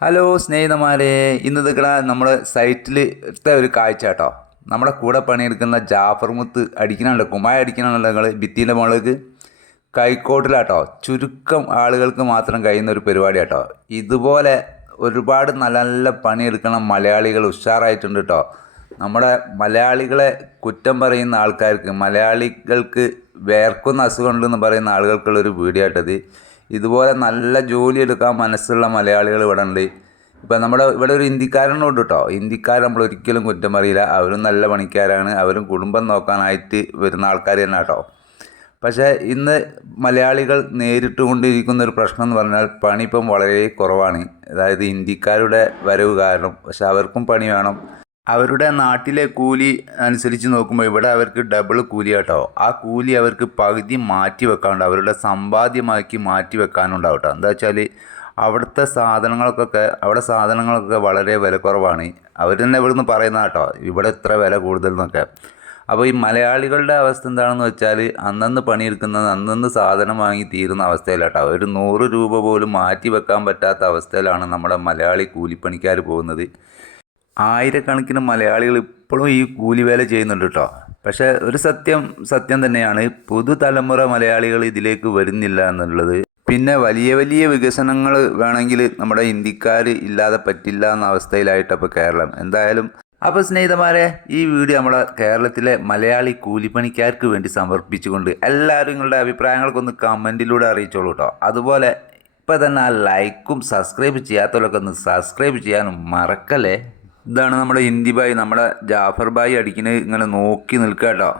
Hello സ്നേഹിതമാരെ ഇന്ന് നിൽക്കണ നമ്മുടെ സൈറ്റിലത്തെ ഒരു കാഴ്ച കേട്ടോ. നമ്മുടെ കൂടെ പണിയെടുക്കുന്ന ജാഫർ മുത്ത് അടിക്കണുണ്ട് കുമായ അടിക്കണുണ്ട് നിങ്ങൾ ഭിത്തീന്റെ മുകളിലേക്ക്. കൈക്കോട്ടിലാട്ടോ ചുരുക്കം ആളുകൾക്ക് മാത്രം കഴിയുന്ന ഒരു പരിപാടി കേട്ടോ. ഇതുപോലെ ഒരുപാട് നല്ല നല്ല പണിയെടുക്കണ മലയാളികൾ ഉഷാറായിട്ടുണ്ട് കേട്ടോ. നമ്മുടെ മലയാളികളെ കുറ്റം പറയുന്ന ആൾക്കാർക്ക് മലയാളികൾക്ക് വേർക്കുന്ന അസുഖമുണ്ടെന്ന് പറയുന്ന ആളുകൾക്കുള്ളൊരു വീഡിയോ ആയിട്ടത് ഇതുപോലെ നല്ല ജോലി എടുക്കാൻ മനസ്സുള്ള മലയാളികൾ ഇവിടെ ഉണ്ട്. ഇപ്പം നമ്മുടെ ഇവിടെ ഒരു ഹിന്ദിക്കാരനുണ്ട് കേട്ടോ ഹിന്ദിക്കാർ നമ്മൾ ഒരിക്കലും കുറ്റം പറയില്ല. അവരും നല്ല പണിക്കാരാണ്. അവരും കുടുംബം നോക്കാനായിട്ട് വരുന്ന ആൾക്കാർ തന്നെ കേട്ടോ പക്ഷേ ഇന്ന് മലയാളികൾ നേരിട്ട് കൊണ്ടിരിക്കുന്ന ഒരു പ്രശ്നം എന്ന് പറഞ്ഞാൽ പണിപ്പം വളരെ കുറവാണ്. അതായത് ഹിന്ദിക്കാരുടെ വരവ് കാരണം. പക്ഷെ അവർക്കും പണി വേണം. അവരുടെ നാട്ടിലെ കൂലി അനുസരിച്ച് നോക്കുമ്പോൾ ഇവിടെ അവർക്ക് ഡബിൾ കൂലി കേട്ടോ ആ കൂലി അവർക്ക് പകുതി മാറ്റി വെക്കാനുണ്ട്. അവരുടെ സമ്പാദ്യമാക്കി മാറ്റി വെക്കാനുണ്ടാവും കേട്ടോ എന്താ വെച്ചാൽ അവിടുത്തെ സാധനങ്ങൾക്കൊക്കെ അവിടെ സാധനങ്ങൾക്കൊക്കെ വളരെ വില കുറവാണ്. അവർ തന്നെ ഇവിടുന്ന് പറയുന്ന കേട്ടോ ഇവിടെ ഇത്ര വില കൂടുതൽ എന്നൊക്കെ അപ്പോൾ ഈ മലയാളികളുടെ അവസ്ഥ എന്താണെന്ന് വെച്ചാൽ അന്നന്ന് പണിയെടുക്കുന്നത് അന്നന്ന് സാധനം വാങ്ങി തീരുന്ന അവസ്ഥയിലാട്ടോ ഒരു നൂറ് രൂപ പോലും മാറ്റി വെക്കാൻ പറ്റാത്ത അവസ്ഥയിലാണ് നമ്മുടെ മലയാളി കൂലിപ്പണിക്കാർ പോകുന്നത്. ആയിരക്കണക്കിന് മലയാളികൾ ഇപ്പോഴും ഈ കൂലിവേല ചെയ്യുന്നുണ്ട് കേട്ടോ. പക്ഷേ ഒരു സത്യം സത്യം തന്നെയാണ്. പുതുതലമുറ മലയാളികൾ ഇതിലേക്ക് വരുന്നില്ല എന്നുള്ളത്. പിന്നെ വലിയ വലിയ വികസനങ്ങൾ വേണമെങ്കിൽ നമ്മുടെ ഇന്ത്യക്കാർ ഇല്ലാതെ പറ്റില്ല എന്ന അവസ്ഥയിലായിട്ടപ്പോൾ കേരളം. എന്തായാലും അപ്പോൾ സ്നേഹിതമാരെ ഈ വീഡിയോ നമ്മളെ കേരളത്തിലെ മലയാളി കൂലിപ്പണിക്കാർക്ക് വേണ്ടി സമർപ്പിച്ചുകൊണ്ട് എല്ലാവരും നിങ്ങളുടെ അഭിപ്രായങ്ങൾക്കൊന്ന് കമന്റിലൂടെ അറിയിച്ചോളൂ കേട്ടോ. അതുപോലെ ഇപ്പോൾ തന്നെ ആ ലൈക്കും സബ്സ്ക്രൈബ് ചെയ്യാത്തവരൊക്കെ ഒന്ന് സബ്സ്ക്രൈബ് ചെയ്യാനും മറക്കല്ലേ? ഇതാണ് നമ്മുടെ ഹിന്ദി ബായി നമ്മുടെ ജാഫർ ബായി അടിക്കുന്നത് ഇങ്ങനെ നോക്കി നിൽക്കുക കേട്ടോ